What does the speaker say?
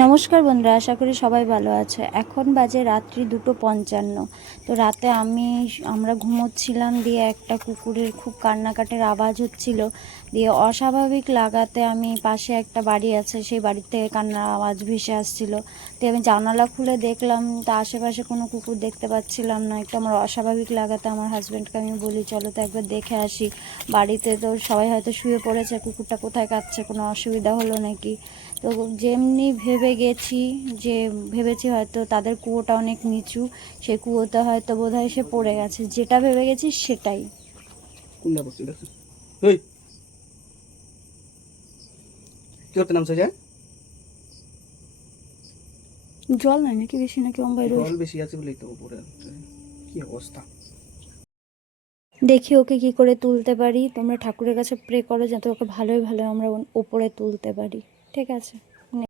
নমস্কার বন্ধুরা, আশা করি সবাই ভালো আছে। এখন বাজে রাত্রি 2:55। তো রাতে আমরা ঘুমোচ্ছিলাম, দিয়ে একটা কুকুরের খুব কান্নাকাটির আওয়াজ হচ্ছিল। দিয়ে অস্বাভাবিক লাগাতে আমি পাশে একটা বাড়ি আছে, সেই বাড়ির থেকে কান্নার আওয়াজ ভেসে আসছিল। তো আমি জানালা খুলে দেখলাম, তা আশেপাশে কোনো কুকুর দেখতে পাচ্ছিলাম না। একটু আমার অস্বাভাবিক লাগাতে আমার হাজব্যান্ডকে আমি বলি, চলো তো একবার দেখে আসি। বাড়িতে তো সবাই হয়তো শুয়ে পড়েছে, কুকুরটা কোথায় কাচ্ছে, কোনো অসুবিধা হলো নাকি। তো যেমনি ভেবেছি হয়তো তাদের কুয়োটা অনেক নিচু, সেই কুয়োতে হয়তো বোধহয় সে পড়ে গেছে, যেটা ভেবে গেছি সেটাই। জল নাই নাকি বেশি, নাকি জল বেশি আছে বলেই তো উপরে কি অবস্থা। দেখি ওকে কি করে তুলতে পারি। তোমরা ঠাকুরের কাছে প্রে করো যাতে ওকে ভালোই ভালো আমরা ওপরে তুলতে পারি। ঠিক আছে।